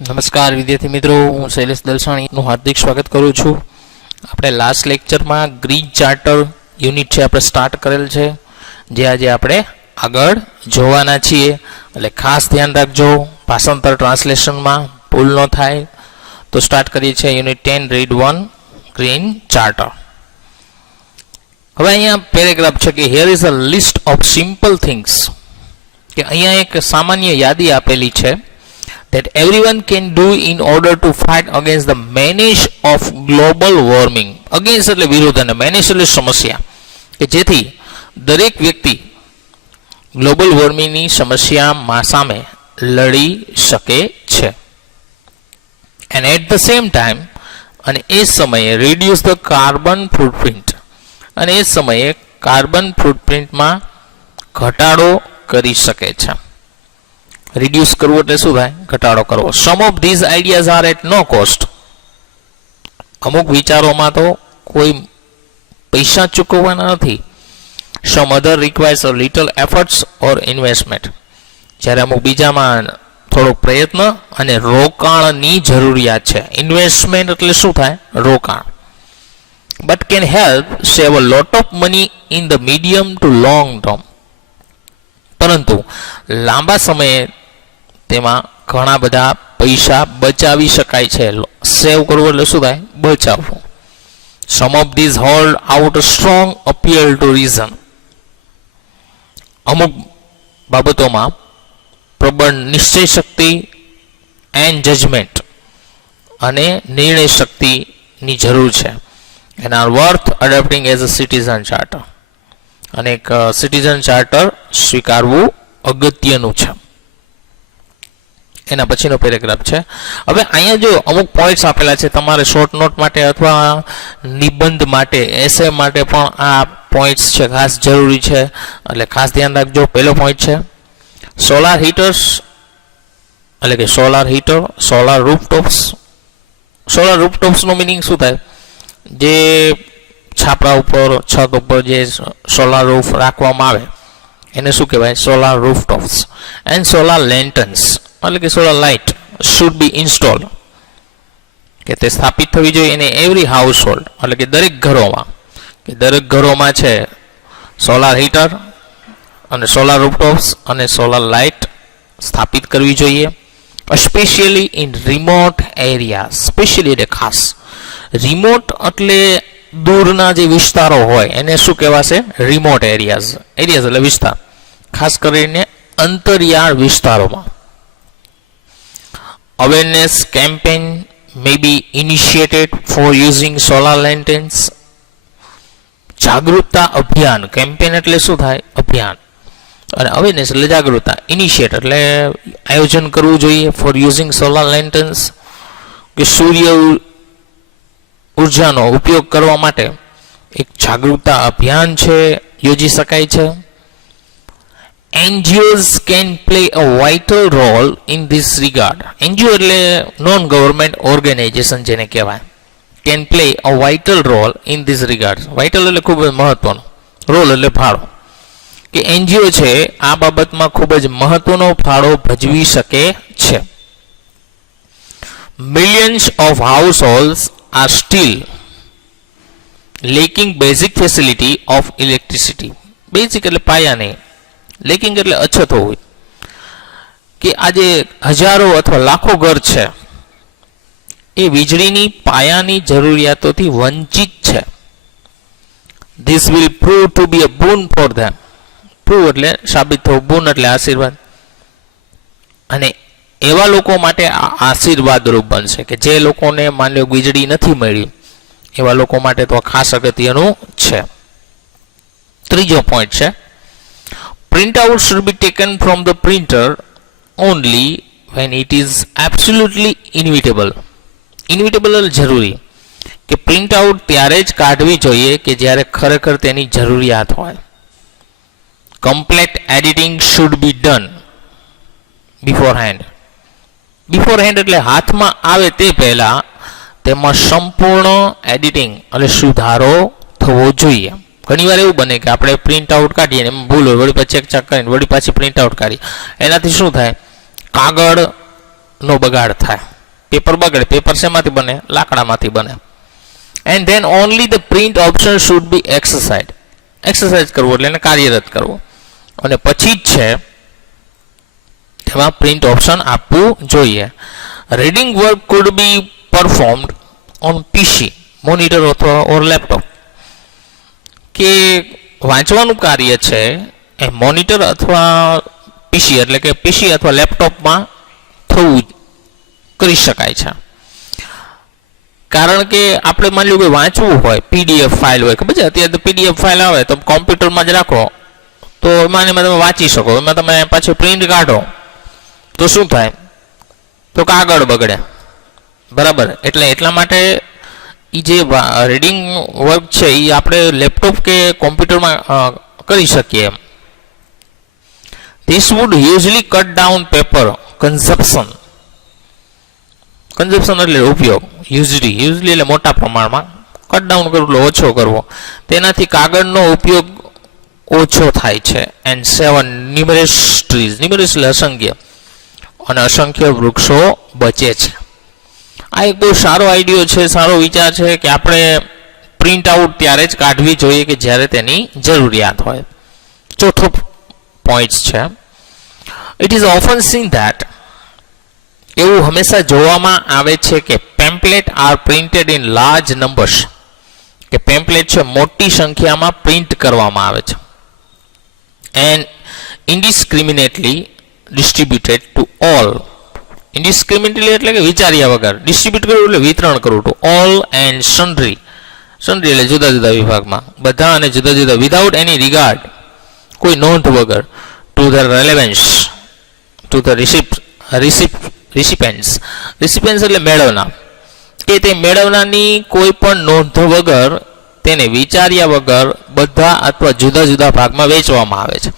નમસ્કાર વિદ્યાર્થી મિત્રો, હું શૈલેષ દલસાણીનું હાર્દિક સ્વાગત કરું છું. આપણે લાસ્ટ લેક્ચરમાં ગ્રીડ ચાર્ટર યુનિટ છે આપણે સ્ટાર્ટ કરેલ છે, જે આજે આપણે આગળ જોવાના છીએ. એટલે ખાસ ધ્યાન રાખજો, ભાષાંતર ટ્રાન્સલેશનમાં ભૂલ ન થાય. તો સ્ટાર્ટ કરીએ છીએ યુનિટ 10 રીડ 1 ગ્રીડ ચાર્ટર. હવે અહીંયા પેરેગ્રાફ છે કે here is a list of simple things, કે અહીંયા એક સામાન્ય યાદી આપેલી છે that everyone can do in order to fight against the menace of global warming. Against એટલે વિરુદ્ધ અને menace એટલે સમસ્યા, કે જેથી દરેક વ્યક્તિ ગ્લોબલ વોર્મિંગની સમસ્યા સામે લડી શકે છે. and at the same time, અને એ સમયે reduce the carbon footprint, અને એ સમયે કાર્બન ફૂટપ્રિન્ટમાં ઘટાડો કરી શકે છે. રિડ્યુસ કરવું એટલે શું થાય? ઘટાડો કરવો. Some of these ideas are at no cost. અમુક વિચારોમાં તો કોઈ પૈસા ચૂકવવાના નથી. Some other requires a little efforts or investment. જ્યારે અમુક બીજામાં થોડોક પ્રયત્ન અને રોકાણની જરૂરિયાત છે. ઇન્વેસ્ટમેન્ટ એટલે શું થાય? રોકાણ. But can help save a lot of money in the medium two long term. પરંતુ લાંબા સમયે તેમાં ઘણા બધા પૈસા બચાવી શકાય છે. સેવ કરવું એટલે શું થાય? બચાવવું. Some of these hold out a strong appeal to reason. અમુક બાબતોમાં પ્રબળ નિશ્ચય શક્તિ એન્ડ જજમેન્ટ અને નિર્ણય શક્તિની જરૂર છે. And are worth adopting as a citizen charter. અને એક સિટીઝન ચાર્ટર સ્વીકારવું અગત્યનું છે. એના પછીનો પેરેગ્રાફ છે. હવે અહીંયા જો અમુક પોઈન્ટ્સ આપેલા છે, તમારે શોર્ટ નોટ માટે અથવા નિબંધ માટે, એસે માટે પણ આ પોઈન્ટ્સ છે ખાસ જરૂરી છે, એટલે ખાસ ધ્યાન રાખજો. પહેલો પોઈન્ટ છે સોલાર હીટર્સ, એટલે કે solar heater, solar rooftops. Solar રૂફટોપ્સનો મિનિંગ શું થાય? જે છાપરા ઉપર, છત ઉપર જે સોલાર રૂફ રાખવામાં આવે એને શું કહેવાય? સોલાર રૂફટોપ્સ. એન્ડ સોલાર લેન્ટન્સ, એટલે કે solar light should be installed, કે તે સ્થાપિત થવી જોઈએ. એને એવરી હાઉસ હોલ્ડ, એટલે કે દરેક ઘરોમાં, કે દરેક ઘરોમાં છે સોલાર હીટર અને સોલાર રૂફટોપ્સ અને સોલાર લાઇટ સ્થાપિત કરવી જોઈએ. Specially in remote area. Specially એટલે ખાસ. રિમોટ એટલે દૂરના જે વિસ્તારો હોય એને શું કહેવાશે? Remote areas. એરિયાઝ એટલે વિસ્તાર, ખાસ કરીને અંતરિયાળ વિસ્તારોમાં. Awareness campaign may be initiated for using solar lanterns. જાગૃતતા અભિયાન. કેમ્પેન એટલે શું થાય? અભિયાન. અને અવેરનેસ એટલે જાગૃતતા. ઇનિશિએટ એટલે આયોજન કરવું જોઈએ. ફોર યુઝિંગ સોલાર લેન્ટન્સ, કે સૂર્ય ઉર્જાનો ઉપયોગ કરવા માટે એક જાગૃતતા અભિયાન છે, યોજી શકાય છે. NGOs can play a vital role in this regard. NGO એટલે નોન ગવર્મેન્ટ ઓર્ગેનાઇઝેશન જેને કહેવાય. can play a vital role in this regard. vital એટલે ખૂબ જ મહત્વનો, રોલ એટલે ફાળો, કે NGO છે આ બાબતમાં ખૂબ જ મહત્વનો ફાળો ભજવી શકે છે. Millions of households are still lacking basic facility of electricity. Basic એટલે પાયાની, લેકિંગ એટલે અછત હોય, કે આજે હજારો અથવા લાખો ઘર છે એ વીજળીની પાયાની જરૂરિયાતોથી વંચિત છે. This will prove to be a boon for them. prove એટલે સાબિત થવું, boon એટલે આશીર્વાદ. અને એવા લોકો માટે આ આશીર્વાદ રૂપ બનશે, કે જે લોકોને માની લો વીજળી નથી મળી, એવા લોકો માટે તો ખાસ અગત્યનું છે. ત્રીજો પોઈન્ટ છે printout should be taken from the printer only when it is absolutely inevitable. inevitable એટલે જરૂરી, કે પ્રિન્ટ આઉટ ત્યારે જ કાઢવી જોઈએ કે જ્યારે ખરેખર તેની જરૂરિયાત હોય. complete editing should be done beforehand. beforehand એટલે હાથમાં આવે તે પહેલા તેમાં સંપૂર્ણ એડિટિંગ એટલે સુધારો થવો જોઈએ. ઘણીવાર એવું બને કે આપણે પ્રિન્ટ આઉટ કાઢીએ ને એમાં ભૂલ હોય, વળી પાછી ચેક કરીને વળી પાછી પ્રિન્ટ આઉટ કાઢીએ. એનાથી શું થાય? કાગળ નો બગાડ થાય. પેપર બગડે. પેપર શેમાંથી બને? લાકડામાંથી બને. And then only the print option should be exercise કરવો એટલે એને કાર્યરત કરવો, અને પછી જ છે તેમાં પ્રિન્ટ ઓપ્શન આપવું જોઈએ. Reading work food B performed on PC, monitor અથવા ઓર લેપટોપ. કે વાંચવાનું કાર્ય છે એ મોનિટર અથવા પીસી એટલે કે પીસી અથવા લેપટોપમાં કરી શકાય છે. કારણ કે આપણે માની લો કે વાંચવું હોય, પીડીએફ ફાઇલ હોય, ખબર છે અત્યારે તો પીડીએફ ફાઇલ આવે તો કોમ્પ્યુટરમાં જ રાખો તો એમાં તમે વાંચી શકો. એમાં તમે પાછું પ્રિન્ટ કાઢો તો શું થાય? તો કાગળ બગડે. બરાબર. એટલે એટલા માટે એ જે રીડિંગ વર્ક છે એ આપણે લેપટોપ કે કોમ્પ્યુટરમાં કરી શકીએ એમ. This would usually cut down paper consumption. Consumption એટલે ઉપયોગ. યુઝલી એટલે મોટા પ્રમાણમાં, કટ ડાઉન કરવું એટલે ઓછો કરવો. તેનાથી કાગળનો ઉપયોગ ઓછો થાય છે. એન્ડ 7 ન્યુમરસ ટ્રીઝ, ન્યુમરસ એટલે અસંખ્ય, અને અસંખ્ય વૃક્ષો બચે છે. આ એક બહુ સારો આઈડિયો છે, સારો વિચાર છે કે આપણે પ્રિન્ટ આઉટ ત્યારે જ કાઢવી જોઈએ કે જ્યારે તેની જરૂરિયાત હોય. ચોથો પોઈન્ટ છે, it is often seen that, એવું હંમેશા જોવામાં આવે છે કે pamphlet are printed in large numbers, કે પેમ્પલેટ છે મોટી સંખ્યામાં પ્રિન્ટ કરવામાં આવે છે. And indiscriminately distributed to all. Indiscriminately એટલે કે વિચાર્યા વગર, ડિસ્ટ્રીબ્યુટ કરવું એટલે વિતરણ કરવું, to all and sundry. Sundry એટલે જુદા જુદા વિભાગમાં, બધા અને જુદા જુદા, વિધાઉટ એની રિગાર્ડ, કોઈ નોંધ વગર, to the relevance, to the રિસિપેન્ટ્સ. રિસિપેન્ટ્સ એટલે મેળવનાર, કે તે મેળવનારની કોઈ પણ નોંધ વગર, તેને વિચાર્યા વગર બધા અથવા જુદા જુદા ભાગમાં વેચવામાં આવે છે.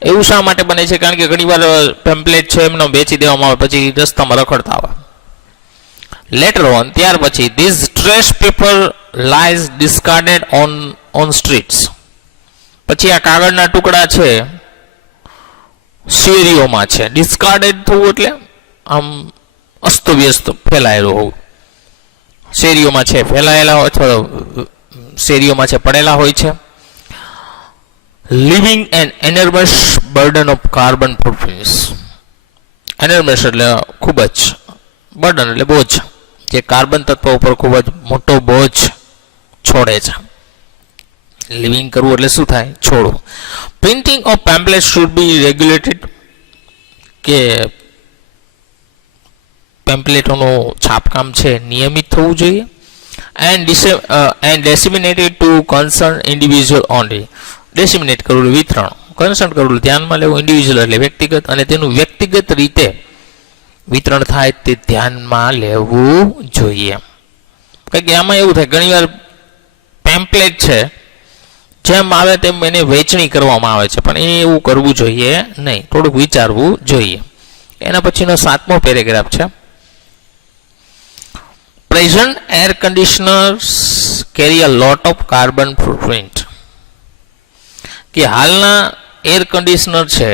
એવું શા માટે બને છે? કારણ કે ઘણીવાર પેમ્પલેટ છે એમનો વેચી દેવામાં આવે, પછી રસ્તામાં રખડતા આવે. લેટર ઓન, ત્યાર પછી, this trash paper lies discarded on streets. પછી આ કાગળના ટુકડા છે શેરીઓમાં છે. ડિસ્કાર્ડેડ થવું એટલે આમ અસ્તવ્યસ્ત ફેલાયેલું હોવું. શેરીઓમાં છે ફેલાયેલા હોય અથવા શેરીઓમાં છે પડેલા હોય છે. Leaving an enormous burden of carbon footprints. Enormous એટલે ખૂબ જ, બર્ડન એટલે બોજ, જે કાર્બન તત્વ ઉપર ખૂબ જ મોટો બોજ છોડે છે. લિવિંગ કરવું એટલે શું થાય? છોડવું. Printing of pamphlet should be regulated, કે પેમ્પલેટોનું છાપકામ છે નિયમિત થવું જોઈએ. And disseminated to concern individual only. Disseminate કરવું વિતરણ, કન્સર્ન કરવું ધ્યાનમાં લેવું, ઇન્ડિવિજ્યુઅલ એટલે વ્યક્તિગત, અને તેનું વ્યક્તિગત રીતે વિતરણ થાય તે ધ્યાનમાં લેવું જોઈએ. કારણ કે આમાં એવું થાય ઘણીવાર પેમ્પલેટ છે જેમ આવે તેમ એને વેચણી કરવામાં આવે છે, પણ એ એવું કરવું જોઈએ નહીં, થોડુંક વિચારવું જોઈએ. એના પછીનો 7મો પેરેગ્રાફ છે, present air conditioners carry a lot of carbon footprint. કે હાલના એર કન્ડિશનર છે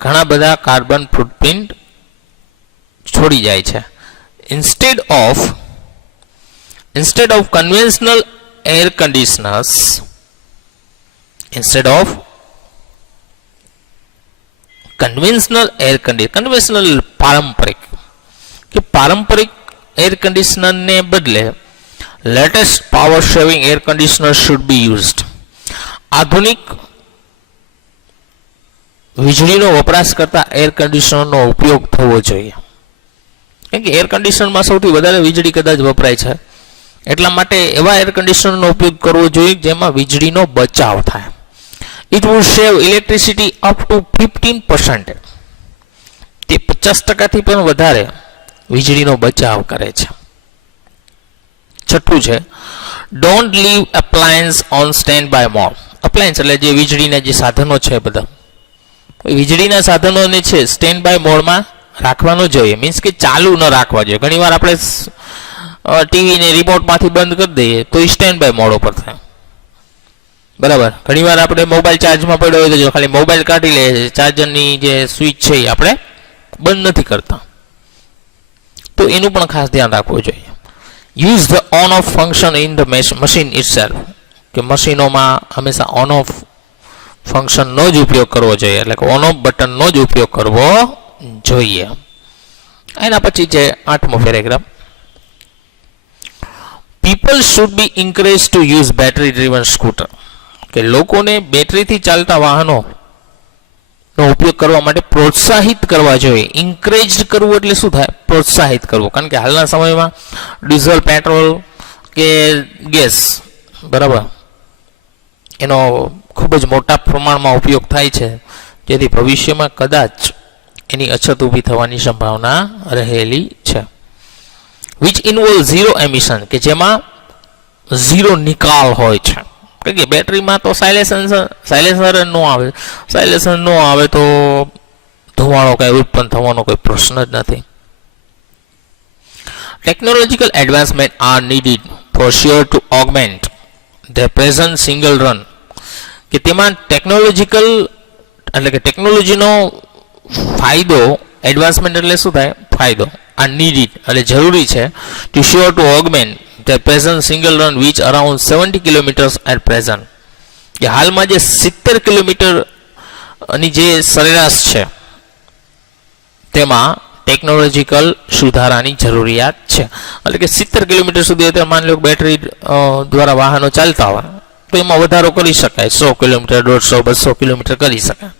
ઘણા બધા કાર્બન ફૂટપ્રિન્ટ છોડી જાય છે. Instead of conventional air conditioners, conventional પારંપરિક, કે પારંપરિક એર કન્ડિશનરને બદલે latest power saving air conditioner should be used. આધુનિક વીજળીનો વપરાશ કરતા એર કન્ડિશનરનો ઉપયોગ થવો જોઈએ. કેમ કે એર કન્ડિશનરમાં સૌથી વધારે વીજળી કદાચ વપરાય છે, એટલા માટે એવા એર કન્ડિશનરનો ઉપયોગ કરવો જોઈએ જેમાં વીજળીનો બચાવ થાય. It would save electricity up to 15%. તે 50%થી પણ વધારે વીજળીનો બચાવ કરે છે. છઠ્ઠું છે, don't leave appliance on standby mode. Appliance એટલે જે વીજળીના જે સાધનો છે બધા, વીજળીના સાધનોને છે સ્ટેન્ડ બાય મોડમાં રાખવાનો જોઈએ. મીન્સ કે ચાલુ ન રાખવા જોઈએ. ઘણીવાર આપણે ટીવીને રિમોટમાંથી બંધ કરી દઈએ તો એ સ્ટેન્ડ બાય મોડ ઉપર થાય. બરાબર. ઘણીવાર આપણે મોબાઈલ ચાર્જમાં પડ્યો હોય તો ખાલી મોબાઈલ કાઢી લે, ચાર્જરની જે સ્વિચ છે એ આપણે બંધ નથી કરતા. એનું પણ ખાસ ધ્યાન રાખવું જોઈએ. Use the on of function in the machine itself, કે મશીનોમાં હંમેશા ઓન ઓફ ફંક્શનનો જ ઉપયોગ કરવો જોઈએ, એટલે કે ઓન ઓફ બટનનો જ ઉપયોગ કરવો જોઈએ. એના પછી છે 8મો paragraph. People should be encourage to use battery driven scooter, કે લોકોને બેટરીથી ચાલતા વાહનો નો ઉપયોગ કરવા માટે પ્રોત્સાહિત કરવા જોઈએ. ઇન્કરેજ કરવું એટલે શું થાય? પ્રોત્સાહિત કરવું. કારણ કે હાલના સમયમાં ડીઝલ, પેટ્રોલ કે ગેસ, બરાબર, એનો ખૂબ જ મોટા પ્રમાણમાં ઉપયોગ થાય છે, જેથી ભવિષ્યમાં કદાચ એની અછત ઊભી થવાની સંભાવના રહેલી છે. વિચ ઇન્વોલ્વ ઝીરો એમિશન, કે જેમાં ઝીરો નિકાલ હોય છે. કારણ કે બેટરીમાં તો સાયલેન્સર ન આવે, સાયલેન્સર ન આવે તો ધુમાડો કાંઈ ઉત્પન્ન થવાનો કોઈ પ્રશ્ન જ નથી. Technological advancement are needed for sure to augment the present single run, કે તેમાં ટેકનોલોજીકલ એટલે કે ટેકનોલોજીનો ફાયદો, એડવાન્સમેન્ટ એટલે શું થાય? ફાયદો. આ નીડેડ એટલે જરૂરી છે to sure to augment the present single run which around 70 kilometres at present, કે હાલમાં જે 70 કિલોમીટરની જે સરેરાશ છે તેમાં ટેકનોલોજીકલ સુધારાની જરૂરિયાત છે. એટલે કે 70 કિલોમીટર સુધી અત્યારે માની લો બેટરી દ્વારા વાહનો ચાલતા હોય તો એમાં વધારો કરી શકાય, 100 કિલોમીટર, 150, 200 કિલોમીટર કરી શકાય.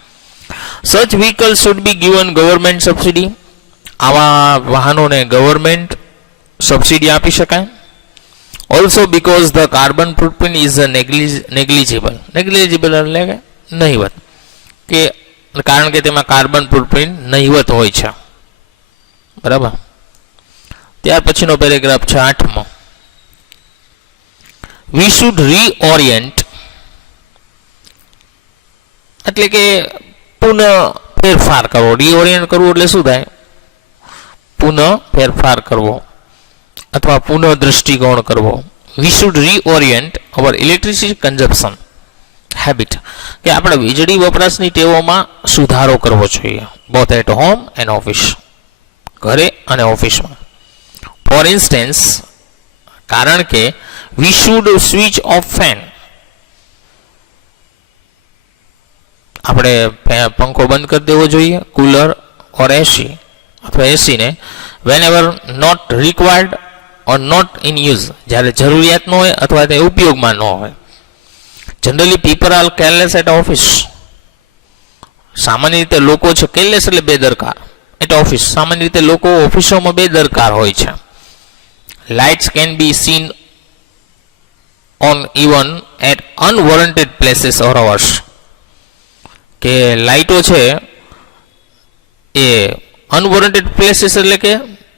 Such vehicle should be given government subsidy, આવા વાહનોને ગવર્મેન્ટ સબસિડી આપી શકાય. Also because the carbon footprint is negligible, negligible એટલે કે નહિવત, કે કારણ કે તેમાં કાર્બન ફૂટપ્રિન્ટ નહિવત હોય છે, બરાબર. ત્યાર પછીનો પેરેગ્રાફ છે 8મો. વી શુડ રીઓરિયન્ટ, એટલે કે પુનઃ ફેરફાર કરવો. રીઓરિયન્ટ કરવું એટલે શું થાય? પુનઃ ફેરફાર કરવો અથવા પુનઃ દૃષ્ટિકોણ કરવો. We should reorient our electricity consumption habit, કે આપણે વીજળી વપરાશની ટેવોમાં સુધારો કરવો જોઈએ, both at home and office, ઘરે અને ઓફિસમાં. ફોર ઇન્સ્ટન્સ, કારણ કે we should switch off fan, આપણે પંખો બંધ કરી દેવો જોઈએ, કુલર ઓર એસી અથવા એસીને whenever not required or not in use, જ્યારે જરૂરિયાત ન હોય અથવા તે ઉપયોગમાં ન હોય. Generally people are careless at office, સામાન્ય રીતે લોકો છે કેરલેસ એટલે બેદરકાર, એટ ઓફિસ સામાન્ય રીતે લોકો ઓફિસોમાં બેદરકાર હોય છે. Lights can be seen on even at unwarranted places or hours, કે લાઇટો છે એ અનવોરંટેડ પ્લેસીસ એટલે કે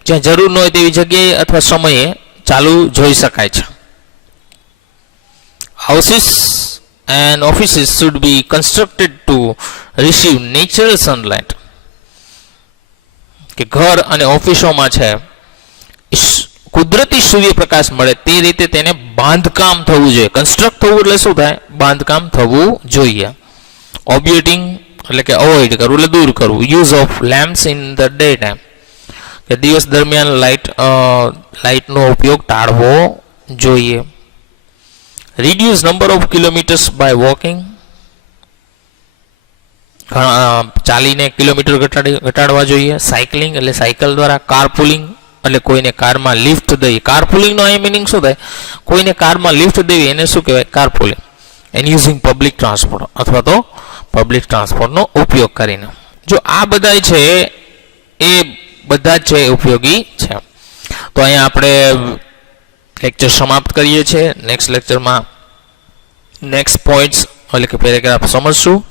જ્યાં જરૂર ન હોય તેવી જગ્યાએ અથવા સમયે ચાલુ જોઈ શકાય છે. Houses and offices should be constructed two receive natural sunlight, કે ઘર અને ઓફિસોમાં છે કુદરતી સૂર્યપ્રકાશ મળે તે રીતે તેને બાંધકામ થવું જોઈએ. કન્સ્ટ્રક્ટ થવું એટલે શું થાય? બાંધકામ થવું જોઈએ. ઓબ્યુટિંગ એટલે કે અવોઇડ કરવું એટલે દૂર કરવું. Use of lamps in the day time, કે દિવસ દરમિયાન લાઇટનો ઉપયોગ ટાળવો જોઈએ. Reduce number of kilometres by walking, ચાલીને કિલોમીટર ઘટાડવા જોઈએ. સાયકલિંગ એટલે સાયકલ દ્વારા. કારપુલિંગ એટલે કોઈને કારમાં લિફ્ટ દઈ, કારપુલિંગનો અહીં મિનિંગ શું થાય? કોઈને કારમાં લિફ્ટ દેવી એને શું કહેવાય? કારપુલિંગ. એન્ડ યુઝિંગ પબ્લિક ટ્રાન્સપોર્ટ અથવા તો પબ્લિક ટ્રાન્સપોર્ટનો ઉપયોગ કરીને. જો આ બધા છે એ બધા જ છે ઉપયોગી છે. તો અહીંયા આપણે લેક્ચર સમાપ્ત કરીએ છીએ. નેક્સ્ટ લેક્ચરમાં નેક્સ્ટ પોઈન્ટ્સ એટલે કે પેરેગ્રાફ સમજશું.